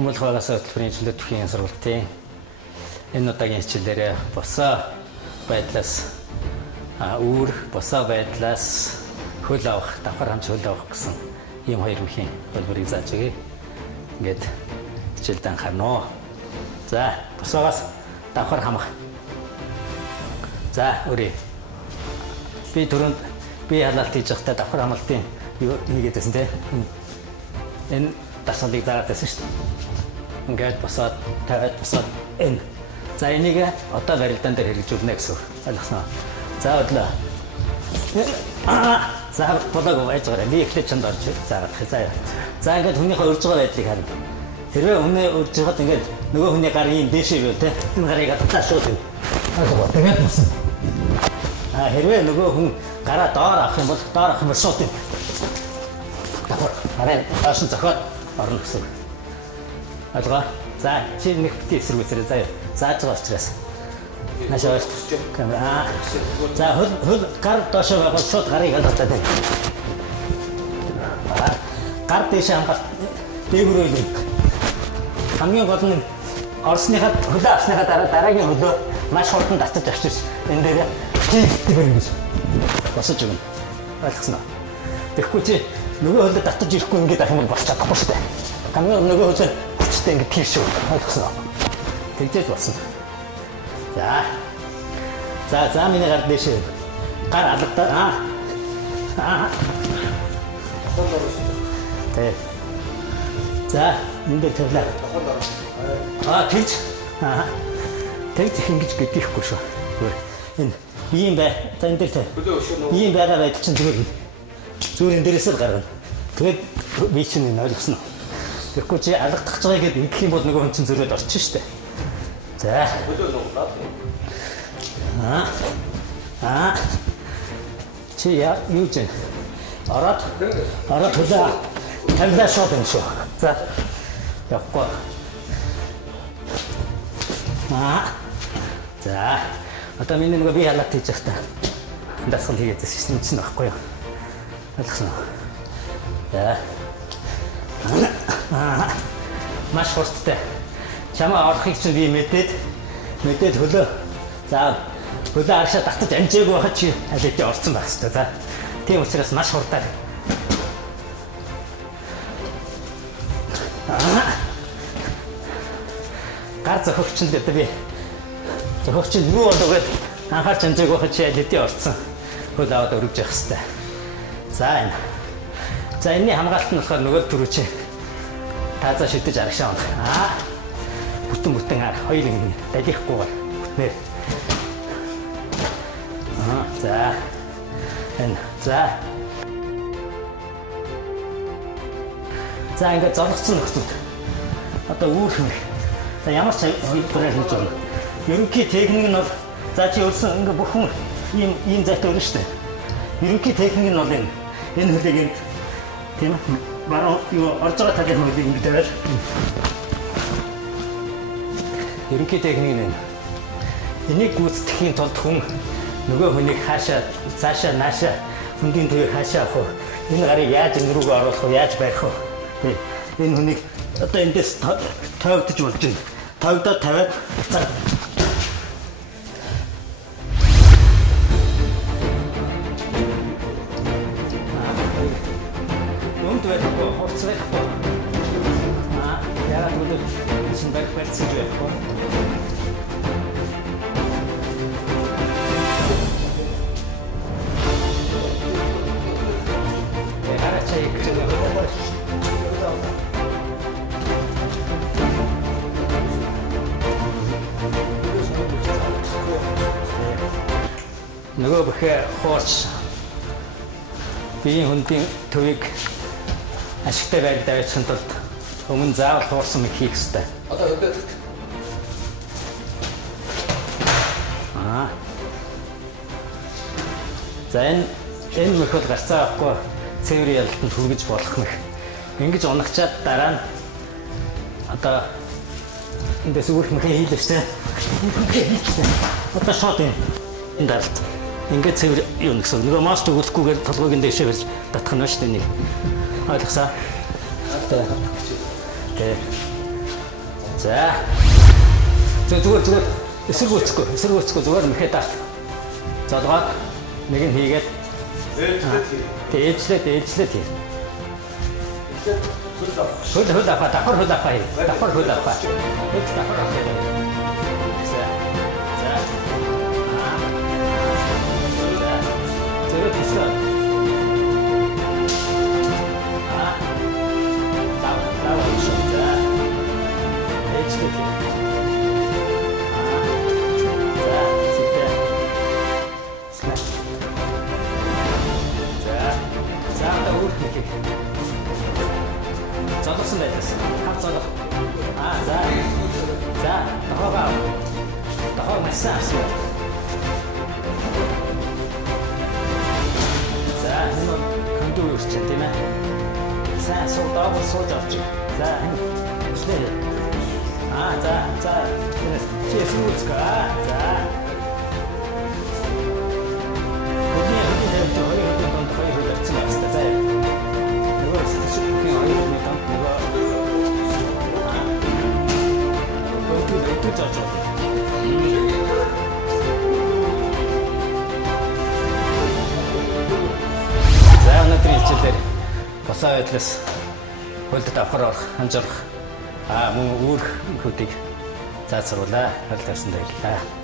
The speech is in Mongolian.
Хүмүүл хагас хөтөлбөрийн чөлөө төвхийн сургалтын энэ удаагийн хичээлээр босоо байдлаас босоо байдлаас хөл авах, давхар хамж хөл авах гэсэн ийм хоёр үеийн хэлбэрийг зааж өгье. Ингээд хичээлд анхаарно. За, босоогоос давхар хамах. За, өрөө. Би түрүүнд халаалт хийж байхдаа давхар хамгаалтын юу нэгээд байсан те. Энэ дасгалыг дараад байсан шүү дээ. Ингээд босоод тавиад босоод энэ. За, энийг одоо барилдаан дээр хэрэгжүүлнэ гэсэн үг. Ойлгосноо. За, бодлоо. За, болоогүй байж байгаа. Би ихлэ чанд орж заагаад. За, ингээд хүнийхээ урж байгаа байдлыг харна. Хэрвээ хүний урж байгаад ингээд нөгөө хүний гар ийм дээшээ байвал те. Энэ гарыг хатаа шууд. Ойлгоо. Тэгээд босно. Хэрвээ нөгөө хүн гараа доор авах юм бол шууд юм. Харин аашин зохиод орно гэсэн. Ойлгоо. За, чи нэг бити эсэргүүцээрээ заяа. Зааж байгаа учраас. Нашаа камера. За, хөл гар доошоо байгаа шууд гарыг хатаад байна. Гар дэше хамгаалт дээгүүрөө юм. Хамгийн гол нь орсныхаа хөлөө авсныхаа дараагийн хөлөө маш хурдан татаж авчирч энэ дээр хийгдэх юм биш. Босож өгнө. Ойлгосноо. Тэгэхгүй чи нөгөө хөлөө татаж ирэхгүй ингээд ах юм бол босч чадахгүй шүү дээ. Хамгийн нөгөө хөлөө хүчтэй ингээд тийш шүү. Ойлгосноо. Тэгжээж болсон. За миний гар дэше. Гар алгадаа. Тэ. За, энэ дээр тавлаа. Тэгж. Тэгж ингэж гэдэгхгүй шүү. Энэ ийм бай. За энэ дээр тавь. Ийм байгаа байдал чинь зүгээр энэ дээрээс л гаргана. Тэгээд би чинь энэ ойлгосноо. Тэгэхгүй чи алгадах гэж байгаа гэдээ ингэх юм бол нөгөө хүн чинь зөрөөд орчих шүү дээ. За. Чи юу ч ороод хөлөө тавлаа шууд юм шүү. За. Явахгүй. За. Одоо миний нөгөө би халаат хийж байхдаа дасгал хийгээд байсан юм чинь байхгүй юу? Ойлгосноо. За. Маш хурцтай. Чамаа орохыг чинь би мэдээд хөлөө. За. Хөлөө аршаа татаж амжаагүй байхад чи алидэ орсон байх хэвээр. За. Тийм учраас маш хурдан. Гар зохиогч нь одоо би зохиогч нь юу болов гэд анхаарч амжаагүй байхад чи алидэ орсон. Хөл аваад өргөж явах хэвээр. За энэ. За энэний хамгаалт нь болохоор нөгөө түрүү чи таазаа шидэж арагшаа унах. Бүтэн ар хоёул ингэ далихгүйгээр бүтнээр. За. Энэ. За. За ингээд зоргоцсон нөхцөл. Одоо үүрхэн. За ямар ч хэлбэрээр хийж байна. Ерөнхий техник нь бол за чи өөрсөн ингээ бүх хүн ийм зайтай өрнө шүү дээ. Ерөнхий техник нь бол энэ хөлийг тийм ээ баруун юу орж байгаа талын хөлийг ингэ тавиад. Ерөнхий техник нь энийг гүйцэтгэхийн тулд хүн нөгөө хүнийг цаашаа наашаа хүндийн төвийг хаашаа авах вэ? Энэ гарыг яаж энэ рүүгээ оруулах вэ? Яаж барих вэ? Энэ хүнийг одоо эндээс тавигдаж болж байна. Тавигдаад тавиад Өмд байхгүй, хурц байхгүй. Яагаад гэвэл чинь барьцсан байхгүй. Нөгөө бүхэ хуурч биеийн хүндийн төвийг ашигтай байдлаар авчихсан тулд өмнө заавал хуурсан мэт хийх ёстой. Одоо хөдөлгөөн. За энэ мөх бол гарцаа авахгүй цэвэр ялалтанд хүргэж болох мэх. Ингэж унагчаад дараа нь одоо эндээс үүрх мэхээ хийлээ шүү дээ. Одоо шууд энэ даралт. Ингээд цэвэр юу нэгсэн. Нөгөө мост өгүүлэхгүйгээр толгойг энэ дэшээ барьж татах нь шүү дээ нэг. Ойлгосоо. Тэ. За. Зүгээр эсэргүүцэхгүй зүгээр мэхэ таарт. Зодгоо нэг нь хийгээд ээлжлээд хий. Хөл аваа. Давхар хөл аваа. Зэрэг тийшээ. Зодсон байдас. Хав зодох. За. Дахаг массаж. За, энэ кондур ч тийм ээ. За, сууж авч. За, үслээ. За. Чээс үүсгэ. За. За өнөөдрийн хичээлээр босоо байдлаас хөлдөд авахар орох, хамжуулах мөн үүрх хөдийг заацруулаа. Хөл тавьсан байлаа.